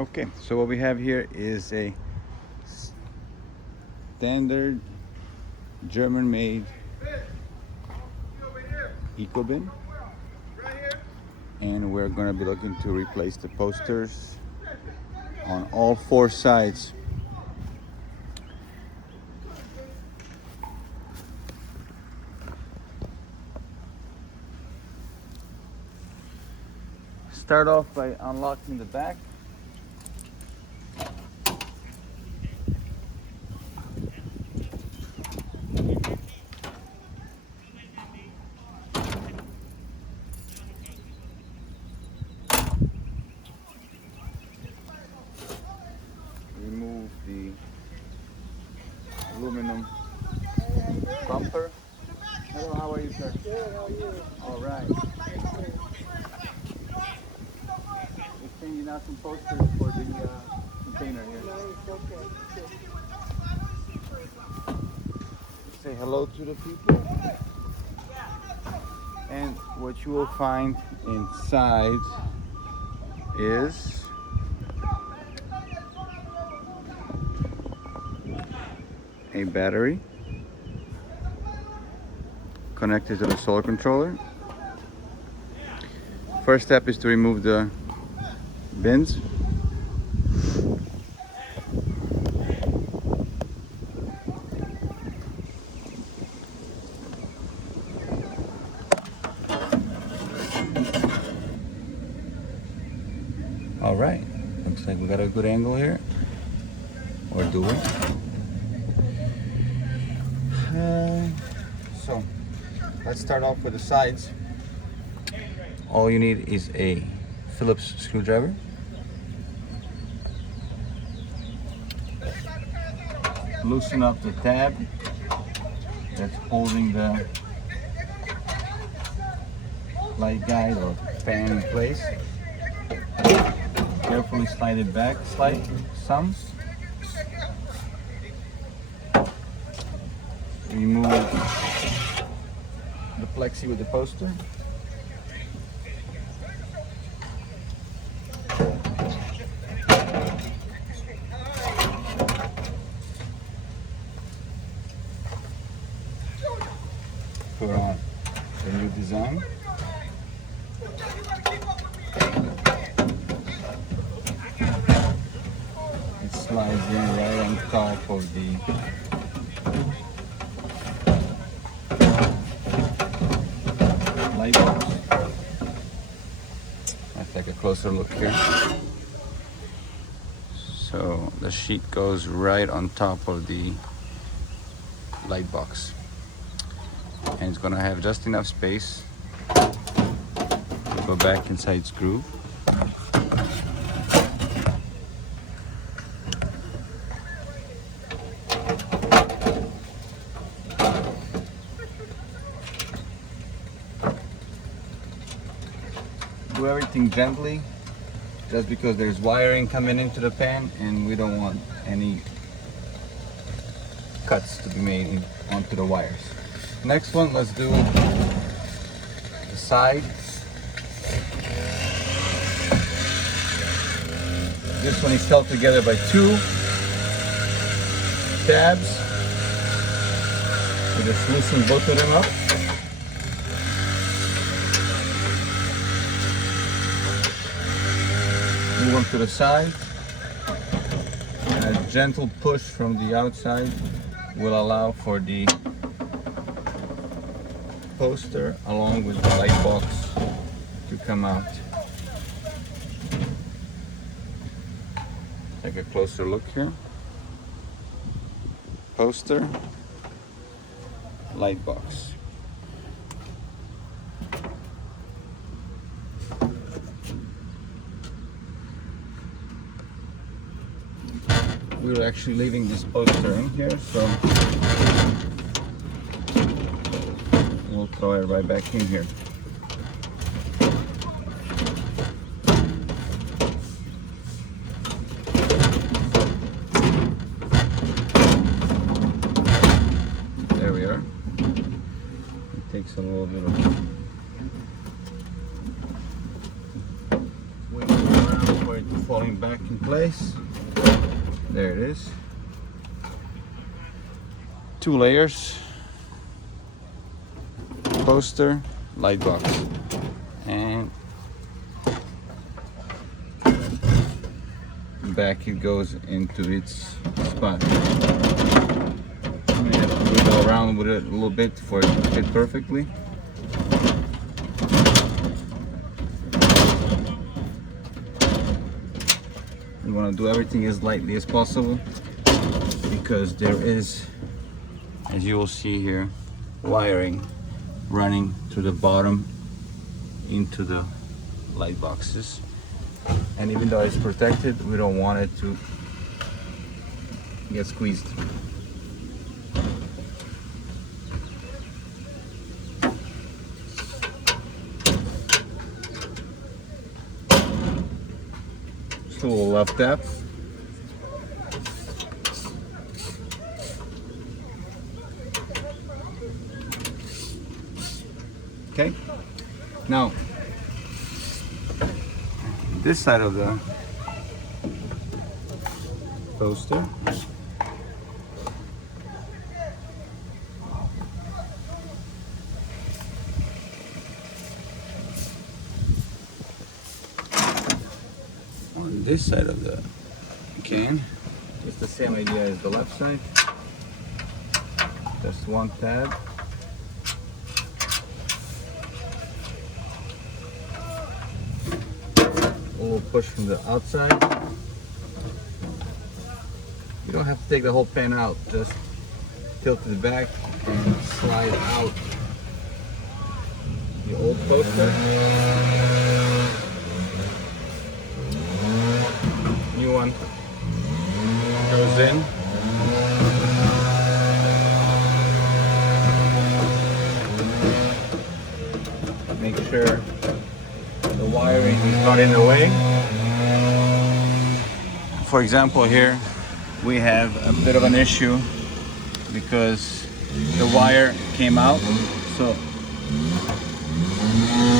Okay, so what we have here is a standard German-made EcoBin, and we're going to be looking to replace the posters on all four sides. Start off by unlocking the back. Remove the aluminum bumper. Hello, how are you, sir? Good, how are you? All right. We're changing out some posters for the container here. Nice, okay. Say hello to the people. And what you will find inside is a battery connected to the solar controller. First step is to remove the bins. All right, looks like we got a good angle here. Or do we? So let's start off with the sides. All you need is a Phillips screwdriver. Loosen up the tab that's holding the light guide or fan in place. Carefully slide it back, slide some. Remove the plexi with the poster. Put on the new design. It slides in right on top of the light bulbs. Let's take a closer look here. So the sheet goes right on top of the light box, and it's gonna have just enough space to go back inside its groove. Do everything gently, just because there's wiring coming into the pan and we don't want any cuts to be made onto the wires. Next one, let's do the side. This one is held together by two tabs. We just loosen both of them up. Move them to the side, and a gentle push from the outside will allow for the poster along with the light box to come out. Take a closer look here. Poster, light box. We're actually leaving this poster in here, so we'll throw it right back in here. There we are. It takes a little bit of wait for it to falling back in place. There it is. 2 layers, poster, light box, and back it goes into its spot. You have to wiggle around with it a little bit for it to fit perfectly. You want to do everything as lightly as possible because there is, as you will see here, wiring running to the bottom into the light boxes. And even though it's protected, we don't want it to get squeezed. Just a little left tap. Okay, now this side of the poster, on this side of the can, it's the same idea as the left side. Just one tab. A little push from the outside. You don't have to take the whole pan out, just tilt it back and slide out the old poster. New one goes in. Make sure the wiring is not in the way. For example, here we have a bit of an issue because the wire came out, so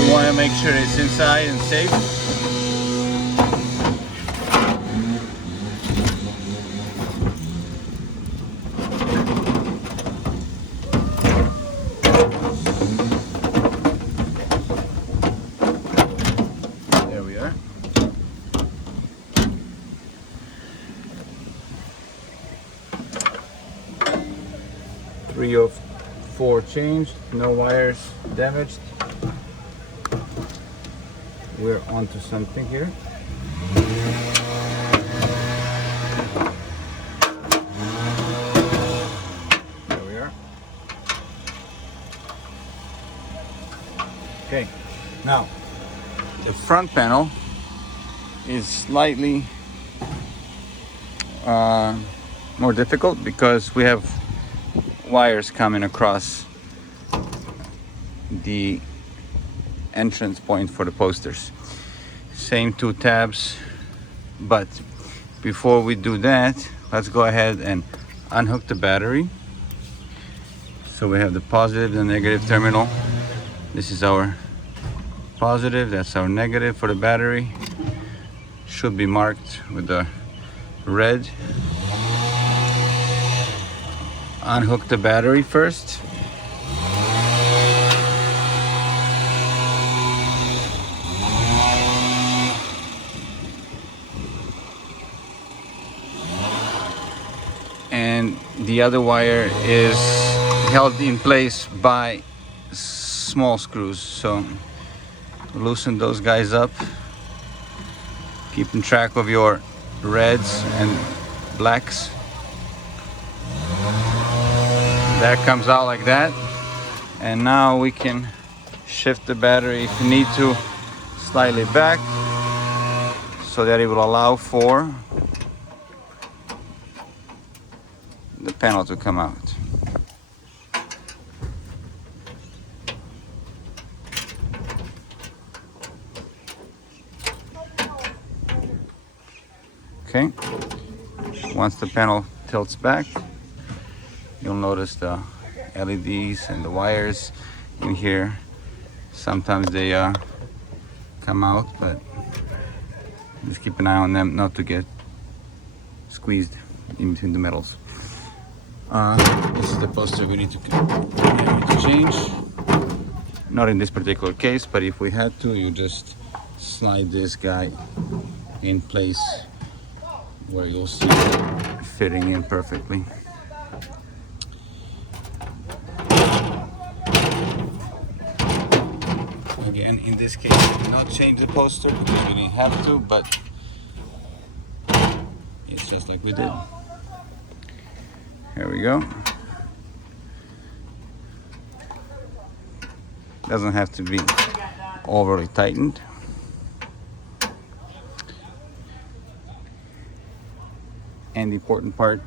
we want to make sure it's inside and safe. There we are. Three of 4 changed, no wires damaged. We're onto something here. There we are. Okay, now the front panel is slightly more difficult because we have wires coming across the entrance point for the posters. Same 2 tabs, but before we do that, let's go ahead and unhook the battery. So we have the positive and negative terminal. This is our positive, that's our negative for the battery. Should be marked with the red. Unhook the battery first. And the other wire is held in place by small screws, so loosen those guys up, keeping track of your reds and blacks. That comes out like that, and now we can shift the battery if you need to slightly back so that it will allow for the panel to come out. Okay, once the panel tilts back, you'll notice the LEDs and the wires in here. Sometimes they come out, but Just keep an eye on them not to get squeezed in between the metals. This is the poster we need to change. Not in this particular case, but if we had to, you just slide this guy in place where you'll see it fitting in perfectly. Again, in this case, we did not change the poster because we didn't have to, but it's just like we did. Here we go. Doesn't have to be overly tightened. And the important part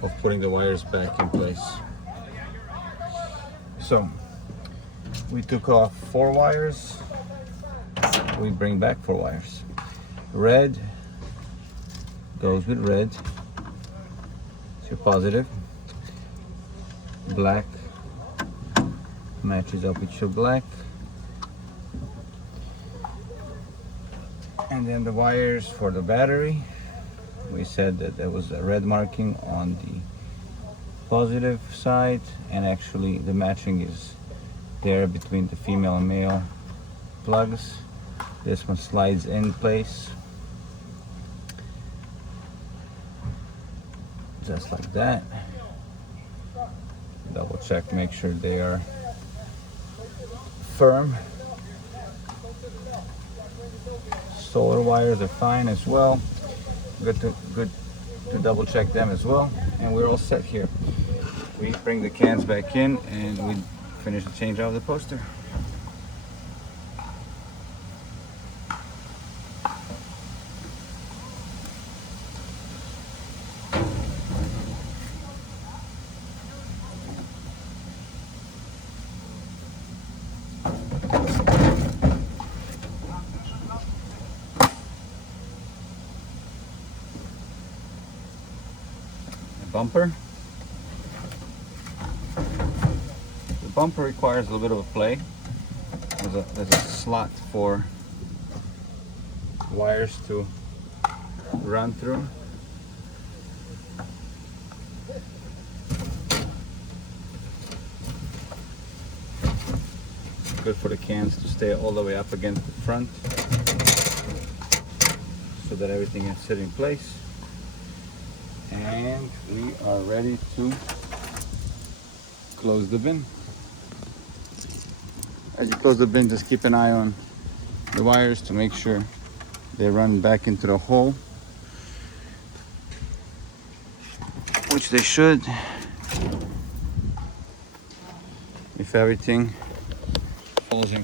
of putting the wires back in place. So we took off 4 wires, we bring back 4 wires. Red goes with red, it's your positive. Black matches up with your black. And then the wires for the battery, we said that there was a red marking on the positive side, and actually the matching is there between the female and male plugs. This one slides in place just like that. Double check, make sure they are firm. Solar wires are fine as well. Good to double check them as well, and we're all set here. We bring the cans back in and we finish the change out of the poster. Bumper. The bumper requires a little bit of a play. There's a slot for wires to run through. Good for the cans to stay all the way up against the front so that everything is set in place. And we are ready to close the bin. As you close the bin, just keep an eye on the wires to make sure they run back into the hole, which they should. If everything falls in